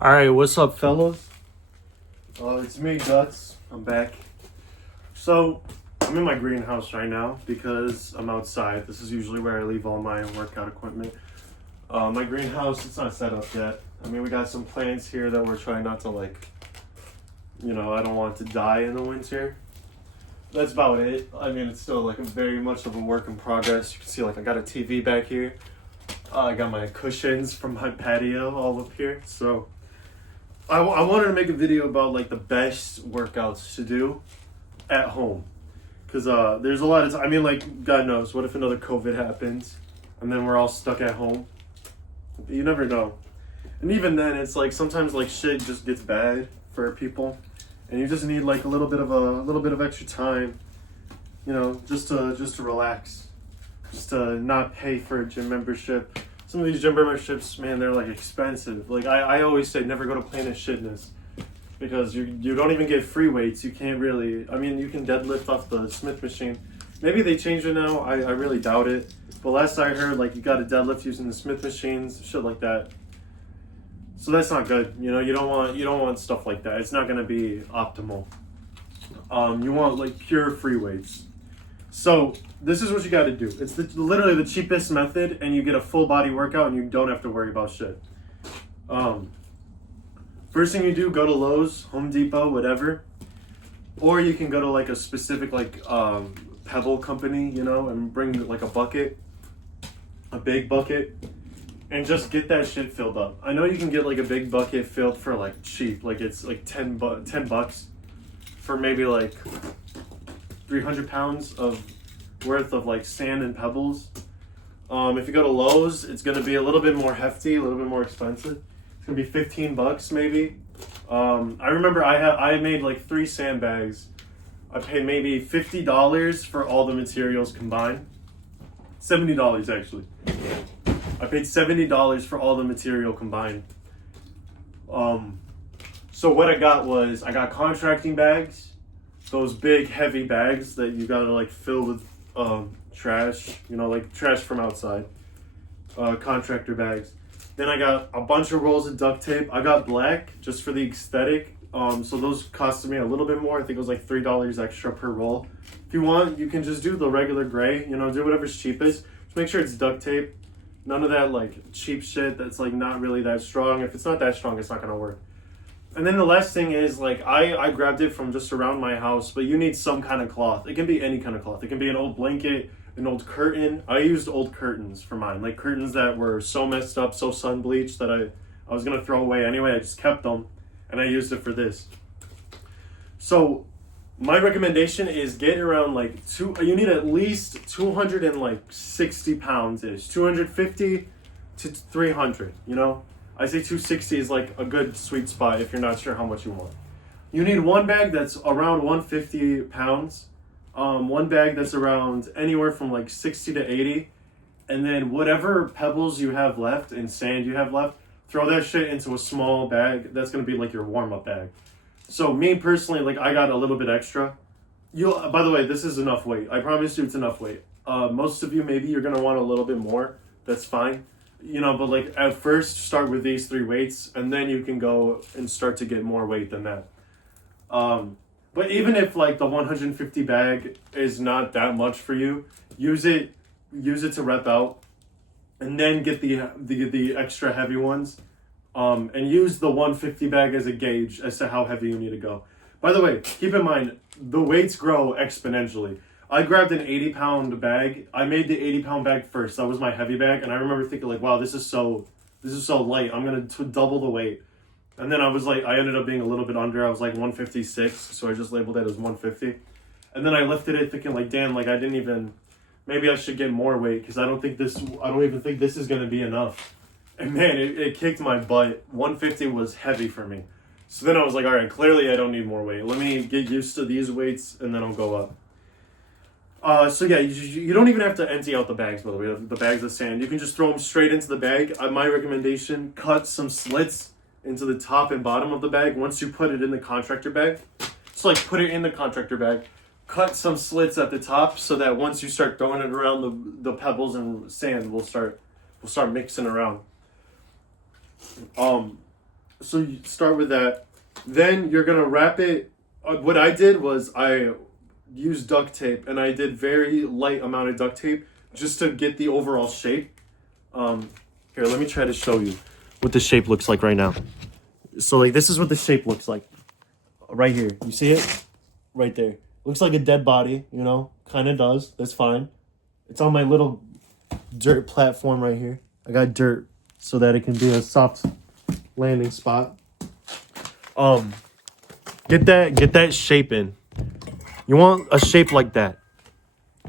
All right, what's up, fellas? It's me, Guts. I'm back. So, I'm in my greenhouse right now because I'm outside. This is usually where I leave all my workout equipment. My greenhouse, it's not set up yet. I mean, we got some plants here that we're trying not to I don't want to die in the winter. That's about it. I mean, it's still very much of a work in progress. You can see I got a TV back here. I got my cushions from my patio all up here. So, I wanted to make a video about the best workouts to do at home, because there's a lot of I mean, God knows, what if another COVID happens and then we're all stuck at home? You never know. And even then, it's sometimes shit just gets bad for people, and you just need a little bit of extra time, just to relax, just to not pay for a gym membership. Some of these gym memberships, man, they're expensive. I always say, never go to Planet Fitness, because you don't even get free weights. You can't really. I mean, you can deadlift off the Smith machine. Maybe they changed it now. I really doubt it. But last I heard, you got to deadlift using the Smith machines, shit like that. So that's not good. You don't want stuff like that. It's not gonna be optimal. You want pure free weights. So this is what you got to do. It's literally the cheapest method, and you get a full body workout, and you don't have to worry about shit. First thing you do, go to Lowe's, Home Depot, whatever, or you can go to a specific Pebble company, and bring a bucket, a big bucket, and just get that shit filled up. I know you can get a big bucket filled for cheap, it's $10 for maybe 300 pounds of worth of sand and pebbles. If you go to Lowe's, it's gonna be a little bit more hefty, a little bit more expensive. It's gonna be $15 maybe. I remember I made 3 sandbags. I paid maybe $50 for all the materials combined. $70 actually. I paid $70 for all the material combined. So what I got contracting bags, those big heavy bags that you gotta fill with trash, trash from outside, contractor bags. Then I got a bunch of rolls of duct tape. I got black just for the aesthetic. So those costed me a little bit more. I think it was $3 extra per roll. If you want, you can just do the regular gray, do whatever's cheapest. Just make sure it's duct tape. None of that cheap shit that's not really that strong. If it's not that strong, it's not gonna work. And then the last thing is I grabbed it from just around my house, but you need some kind of cloth. It can be any kind of cloth. It can be an old blanket, an old curtain. I used old curtains for mine, curtains that were so messed up, so sun bleached that I was gonna throw away anyway. I just kept them, and I used it for this. So my recommendation is get around you need at least 260 pounds ish, 250 to 300. I say 260 is a good sweet spot if you're not sure how much you want. You need one bag that's around 150 pounds, one bag that's around anywhere from 60 to 80, and then whatever pebbles you have left and sand you have left, throw that shit into a small bag. That's gonna be your warm-up bag. So me personally, I got a little bit extra. By the way, this is enough weight. I promise you it's enough weight. Most of you, maybe you're gonna want a little bit more. That's fine. But at first start with these 3 weights, and then you can go and start to get more weight than that. But even if the 150 bag is not that much for you, use it to rep out, and then get the extra heavy ones, and use the 150 bag as a gauge as to how heavy you need to go. By the way, keep in mind, the weights grow exponentially. I grabbed an 80-pound bag. I made the 80-pound bag first. That was my heavy bag, and I remember thinking wow, this is so light. I'm gonna double the weight. And then I ended up being a little bit under. I was 156, so I just labeled it as 150. And then I lifted it thinking damn, maybe I should get more weight, because I don't even think this is gonna be enough. And man, it kicked my butt. 150 was heavy for me. So then I was all right, clearly I don't need more weight. Let me get used to these weights, and then I'll go up. So yeah, you don't even have to empty out the bags, by the way, the bags of sand. You can just throw them straight into the bag. My recommendation, cut some slits into the top and bottom of the bag once you put it in the contractor bag. So put it in the contractor bag, cut some slits at the top so that once you start throwing it around, the pebbles and sand will start mixing around. So you start with that. Then you're gonna wrap it. What I did was I used duct tape, and I did very light amount of duct tape just to get the overall shape. Here, let me try to show you what the shape looks like right now. So like this is what the shape looks like. Right here, you see it? Right there. Looks like a dead body, you know? Kind of does. That's fine. It's on my little dirt platform right here. I got dirt so that it can be a soft landing spot. Get that shape in. You want a shape like that.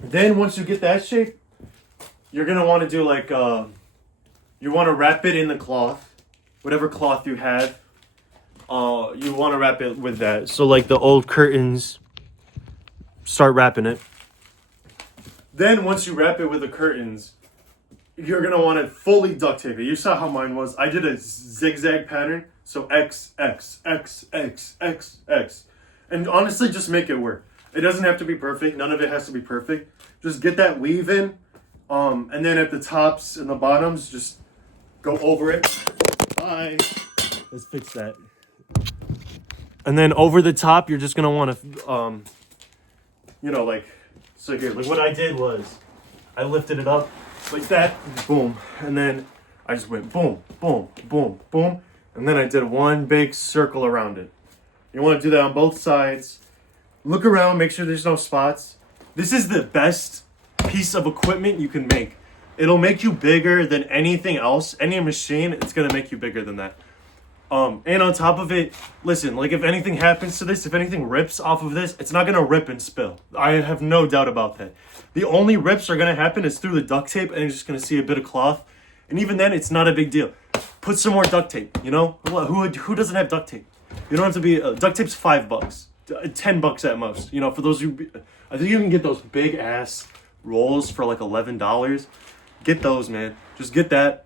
Then once you get that shape, you're gonna want to do like you want to wrap it in the cloth, whatever cloth you have. You want to wrap it with that. So like the old curtains, start wrapping it. Then once you wrap it with the curtains, you're gonna want to fully duct tape it. You saw how mine was. I did a zigzag pattern. So X, X, X, X, X, X. And honestly, just make it work. It doesn't have to be perfect. None of it has to be perfect. Just get that weave in. And then at the tops and the bottoms, just go over it. Bye. Let's fix that. And then over the top, you're just going to want to, you know, like, so here, like what I did was I lifted it up like that. Boom. And then I just went boom, boom, boom, boom. And then I did one big circle around it. You want to do that on both sides. Look around, make sure there's no spots. This is the best piece of equipment you can make. It'll make you bigger than anything else. Any machine, it's going to make you bigger than that. And on top of it, listen, like if anything happens to this, if anything rips off of this, it's not going to rip and spill. I have no doubt about that. The only rips are going to happen is through the duct tape, and you're just going to see a bit of cloth. And even then, it's not a big deal. Put some more duct tape, you know? Who doesn't have duct tape? You don't have to be... duct tape's $5. $10 at most. You know, for those who... I think you can get those big-ass rolls for like $11. Get those, man. Just get that.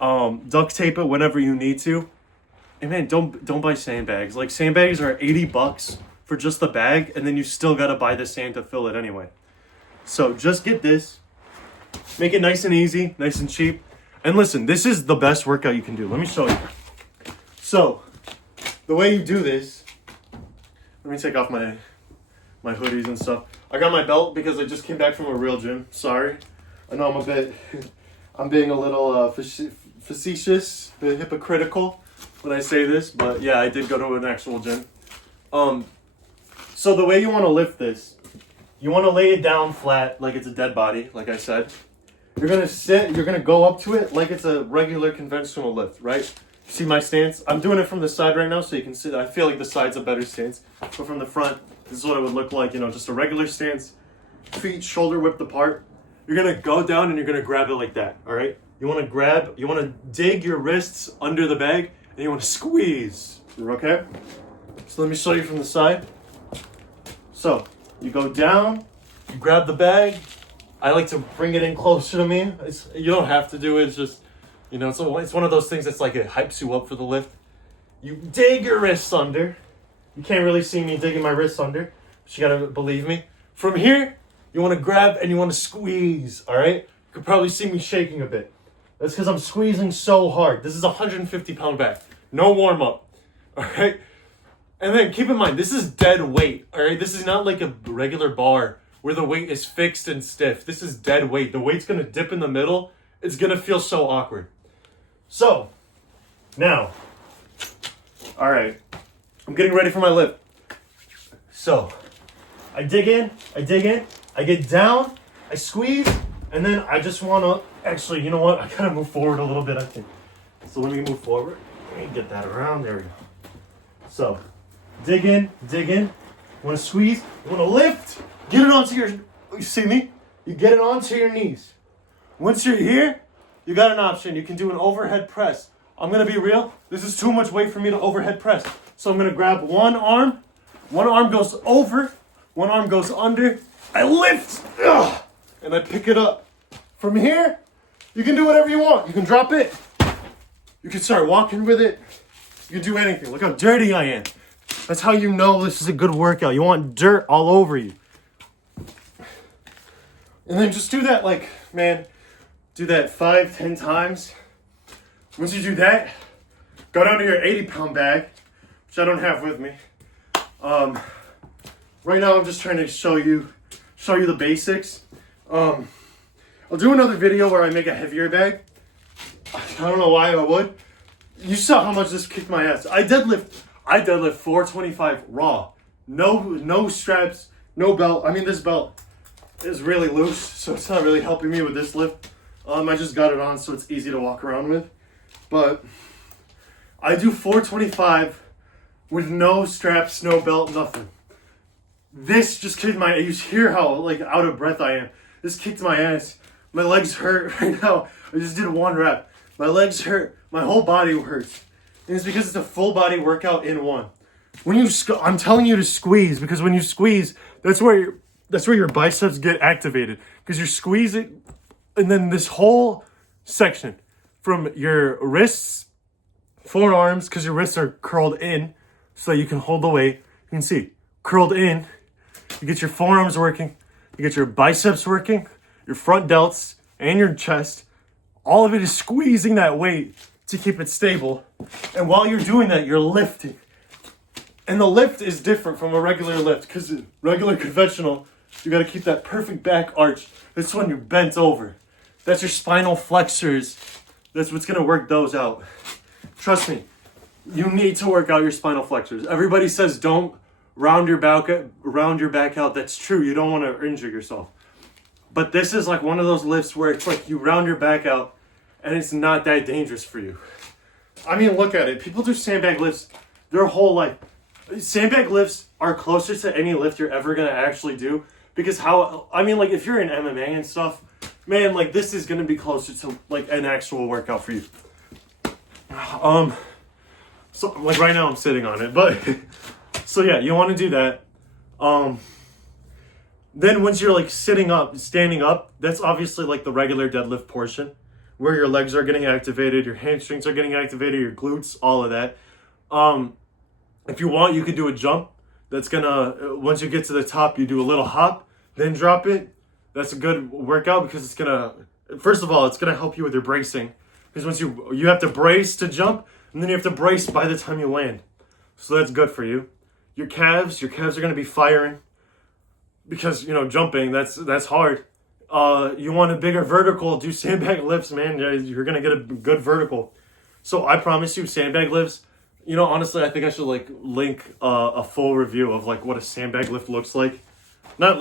Duct tape it whenever you need to. And man, don't buy sandbags. Like, sandbags are $80 for just the bag, and then you still gotta buy the sand to fill it anyway. So just get this. Make it nice and easy, nice and cheap. And listen, this is the best workout you can do. Let me show you. So, the way you do this, let me take off my hoodies and stuff. I got my belt because I just came back from a real gym. Sorry. I know I'm being a little facetious, a bit hypocritical when I say this, but yeah, I did go to an actual gym. So the way you want to lift this, you want to lay it down flat like it's a dead body, like I said. You're going to sit, you're going to go up to it like it's a regular conventional lift, right? See my stance? I'm doing it from the side right now so you can see. I feel like the side's a better stance. But from the front, this is what it would look like, you know, just a regular stance. Feet shoulder whipped apart. You're going to go down and you're going to grab it like that, all right? You want to dig your wrists under the bag and you want to squeeze, okay? So let me show you from the side. So you go down, you grab the bag. I like to bring it in closer to me. You don't have to do it. It's just, you know, it's one of those things that's like it hypes you up for the lift. You dig your wrists under. You can't really see me digging my wrists under, but you gotta believe me. From here, you want to grab and you want to squeeze, all right? You could probably see me shaking a bit. That's because I'm squeezing so hard. This is a 150-pound bag. No warm-up, all right? And then keep in mind, this is dead weight, all right? This is not like a regular bar where the weight is fixed and stiff. This is dead weight. The weight's going to dip in the middle. It's going to feel so awkward. So, now, all right, I'm getting ready for my lift. So, I dig in, I get down, I squeeze, and then I just want to, actually, you know what? I got to move forward a little bit, I think. So let me move forward. Let me get that around. There we go. So, dig in, want to squeeze, you want to lift, get it onto your, you see me? You get it onto your knees. Once you're here, you got an option. You can do an overhead press. I'm going to be real. This is too much weight for me to overhead press. So I'm going to grab one arm goes over, one arm goes under. I lift, and I pick it up. From here, you can do whatever you want. You can drop it. You can start walking with it. You can do anything. Look how dirty I am. That's how you know this is a good workout. You want dirt all over you. And then just do that, like, man, do that 5-10 times. Once you do that, go down to your 80-pound bag, which I don't have with me. Right now I'm just trying to show you the basics. I'll do another video where I make a heavier bag. I don't know why I would. You saw how much this kicked my ass. I deadlift 425 raw. No straps, no belt. I mean, this belt is really loose, so it's not really helping me with this lift. I just got it on so it's easy to walk around with. But I do 425 with no straps, no belt, nothing. This just kicked my, you hear how like out of breath I am. This kicked my ass. My legs hurt right now. I just did one rep. My legs hurt. My whole body hurts. And it's because it's a full body workout in one. When you, I'm telling you to squeeze, because when you squeeze, that's where your biceps get activated. Because you're squeezing, and then this whole section from your wrists, forearms, because your wrists are curled in, so that you can hold the weight. You can see, curled in. You get your forearms working. You get your biceps working, your front delts, and your chest. All of it is squeezing that weight to keep it stable. And while you're doing that, you're lifting. And the lift is different from a regular lift, because regular conventional, you got to keep that perfect back arch. That's when you're bent over. That's your spinal flexors. That's what's going to work those out. Trust me, you need to work out your spinal flexors. Everybody says don't round your back out. That's true. You don't want to injure yourself. But this is like one of those lifts where it's like you round your back out and it's not that dangerous for you. I mean, look at it. People do sandbag lifts their whole life. Sandbag lifts are closer to any lift you're ever going to actually do, because like if you're in MMA and stuff, man, like this is going to be closer to like an actual workout for you. So like right now I'm sitting on it, but so yeah, you want to do that. Then once you're like standing up, that's obviously like the regular deadlift portion where your legs are getting activated, your hamstrings are getting activated, your glutes, all of that. If you want, you could do a jump. That's gonna, once you get to the top, you do a little hop, then drop it. That's a good workout because it's gonna, first of all, it's gonna help you with your bracing. Because once you have to brace to jump, and then you have to brace by the time you land. So that's good for you. Your calves are gonna be firing. Because, jumping, that's hard. You want a bigger vertical, do sandbag lifts, man. You're going to get a good vertical. So I promise you, sandbag lifts, honestly, I think I should link a full review of what a sandbag lift looks like. Not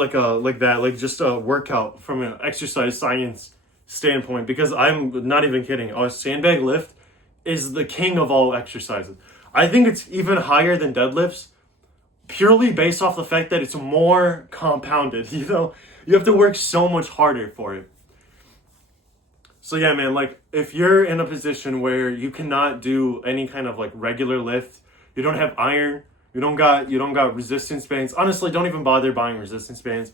just a workout from an exercise science standpoint, because I'm not even kidding. A sandbag lift is the king of all exercises. I think it's even higher than deadlifts, purely based off the fact that it's more compounded. You have to work so much harder for it. So yeah, man, if you're in a position where you cannot do any kind of regular lift, you don't have iron, you don't got resistance bands. Honestly, don't even bother buying resistance bands.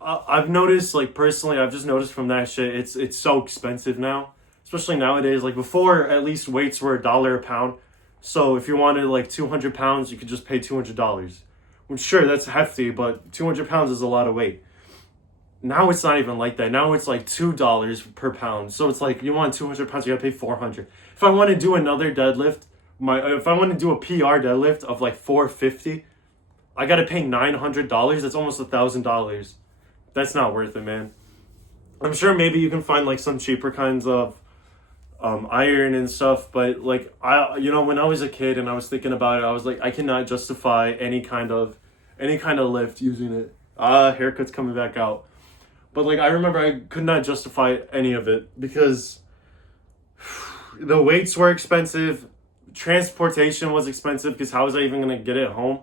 I've noticed, personally, I've just noticed from that shit, it's so expensive now, especially nowadays. Before, at least weights were $1 a pound. So if you wanted 200 pounds, you could just pay $200. Well, sure, that's hefty, but 200 pounds is a lot of weight. Now it's not even like that. Now it's $2 per pound. So it's you want 200 pounds, you gotta pay $400. If I want to do another deadlift, if I want to do a PR deadlift of $450, I gotta pay $900. That's almost $1,000. That's not worth it, man. I'm sure maybe you can find some cheaper kinds of iron and stuff, but when I was a kid and I was thinking about it, I was I cannot justify any kind of lift using it. Haircut's coming back out. But I remember I could not justify any of it because the weights were expensive, transportation was expensive because how was I even going to get it home?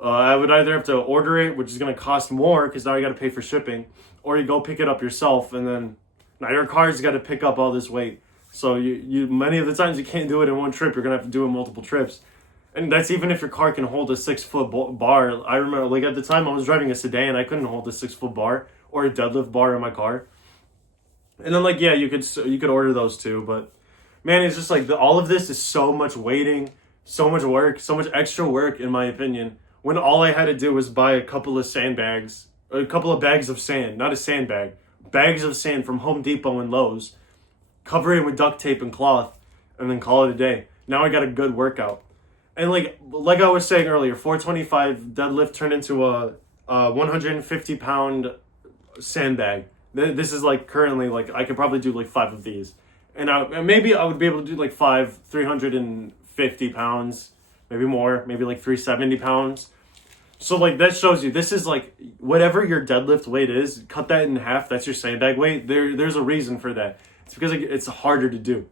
I would either have to order it, which is going to cost more because now you got to pay for shipping, or you go pick it up yourself, and then now your car's got to pick up all this weight. So you many of the times you can't do it in one trip. You're going to have to do it multiple trips. And that's even if your car can hold a 6-foot bar. I remember at the time I was driving a sedan, I couldn't hold a 6-foot bar or a deadlift bar in my car. And then yeah, you could order those too. But man, it's just all of this is so much waiting, so much work, so much extra work in my opinion. When all I had to do was buy a couple of sandbags, a couple of bags of sand, not a sandbag, bags of sand from Home Depot and Lowe's, cover it with duct tape and cloth, and then call it a day. Now I got a good workout. And like I was saying earlier, 425 deadlift turned into a 150 pound sandbag. This is like currently, like I could probably do like 5 of these. And maybe I would be able to do like 350 pounds, maybe more, maybe like 370 pounds. So like that shows you, this is like whatever your deadlift weight is, cut that in half. That's your sandbag weight. There's a reason for that. It's because it's harder to do.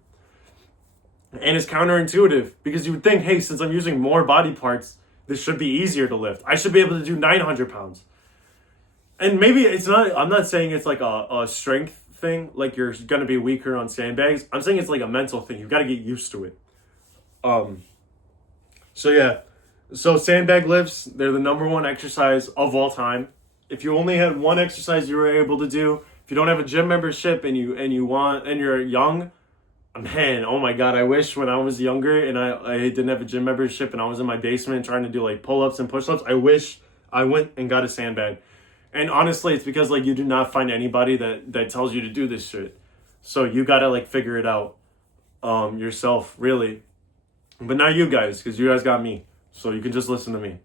And it's counterintuitive because you would think, hey, since I'm using more body parts, this should be easier to lift. I should be able to do 900 pounds. And maybe it's not, I'm not saying it's like a strength thing, like you're going to be weaker on sandbags. I'm saying it's like a mental thing. You've got to get used to it. So yeah. So sandbag lifts, they're the #1 exercise of all time. If you only had one exercise you were able to do, if you don't have a gym membership and you're young, man, oh my God, I wish when I was younger and I didn't have a gym membership and I was in my basement trying to do like pull-ups and push-ups, I wish I went and got a sandbag. And honestly, it's because like you do not find anybody that tells you to do this shit. So you gotta like figure it out yourself, really. But not you guys, because you guys got me. So you can just listen to me.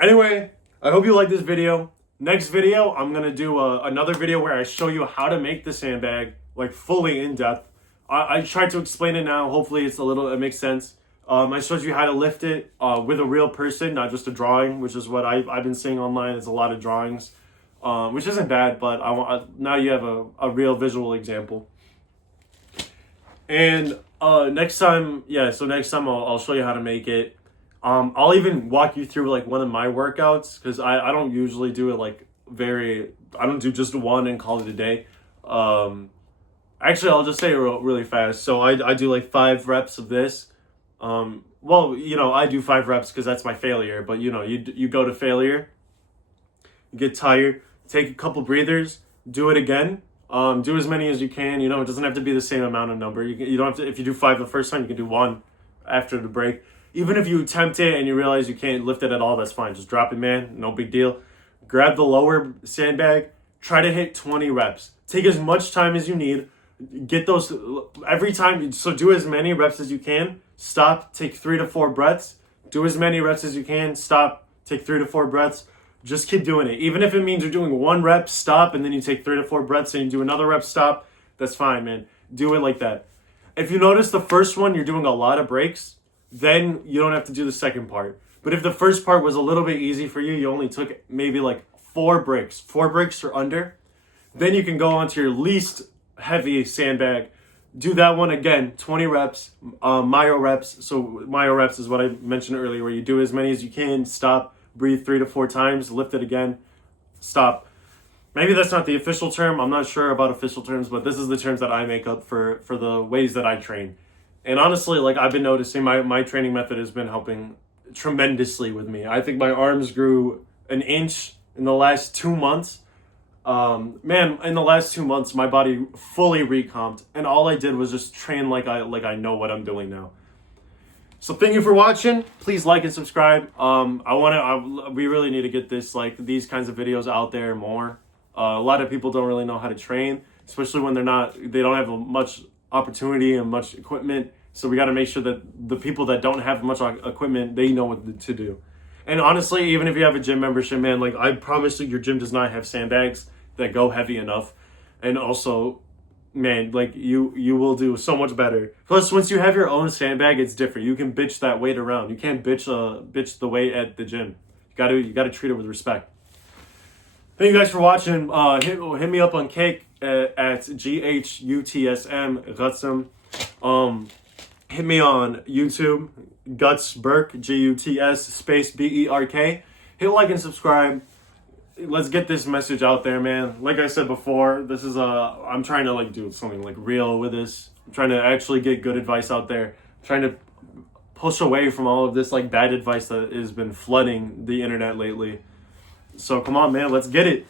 Anyway, I hope you like this video. Next video, I'm going to do another video where I show you how to make the sandbag, like fully in depth. I tried to explain it now. Hopefully it makes sense. I showed you how to lift it with a real person, not just a drawing, which is what I've been seeing online. It's a lot of drawings, which isn't bad, but now you have a real visual example. And next time I'll show you how to make it. I'll even walk you through like one of my workouts because I don't usually do it like I don't do just one and call it a day. Actually, I'll just say it really fast. So I do like 5 reps of this. I do 5 reps because that's my failure. But you go to failure, you get tired, take a couple breathers, do it again. Do as many as you can. It doesn't have to be the same amount of number. You don't have to. If you do 5 the first time, you can do 1 after the break. Even if you attempt it and you realize you can't lift it at all, that's fine. Just drop it, man. No big deal. Grab the lower sandbag. Try to hit 20 reps. Take as much time as you need. Get those every time. So do as many reps as you can. Stop. Take 3 to 4 breaths. Do as many reps as you can. Stop. Take 3 to 4 breaths. Just keep doing it. Even if it means you're doing 1 rep, stop, and then you take 3 to 4 breaths and you do another rep, stop. That's fine, man. Do it like that. If you notice the first one, you're doing a lot of breaks, then you don't have to do the second part. But if the first part was a little bit easy for you, you only took maybe like 4 breaks or under, then you can go on to your least heavy sandbag. Do that one again, 20 reps, myo reps. So myo reps is what I mentioned earlier, where you do as many as you can, stop, breathe 3 to 4 times, lift it again, stop. Maybe that's not the official term. I'm not sure about official terms, but this is the terms that I make up for the ways that I train. And honestly, like I've been noticing my training method has been helping tremendously with me. I think my arms grew an inch in the last 2 months. In the last 2 months, my body fully recomped, and all I did was just train like I know what I'm doing now. So thank you for watching. Please like and subscribe. We really need to get these kinds of videos out there more. A lot of people don't really know how to train, especially when they don't have much opportunity and much equipment. So we got to make sure that the people that don't have much equipment, they know what to do. And honestly, even if you have a gym membership, man, like I promise you, your gym does not have sandbags that go heavy enough. And also, man, like you will do so much better. Plus, once you have your own sandbag, it's different. You can bitch that weight around. You can't bitch the weight at the gym. You got to treat it with respect. Thank you guys for watching. Hit me up on Cake at GHUTSM Gutsum. Hit me on YouTube, Guts Burke, GUTS space BERK. Hit like and subscribe. Let's get this message out there, man. Like I said before, this is I'm trying to do something real with this. I'm trying to actually get good advice out there. I'm trying to push away from all of this bad advice that has been flooding the internet lately. So come on, man, let's get it.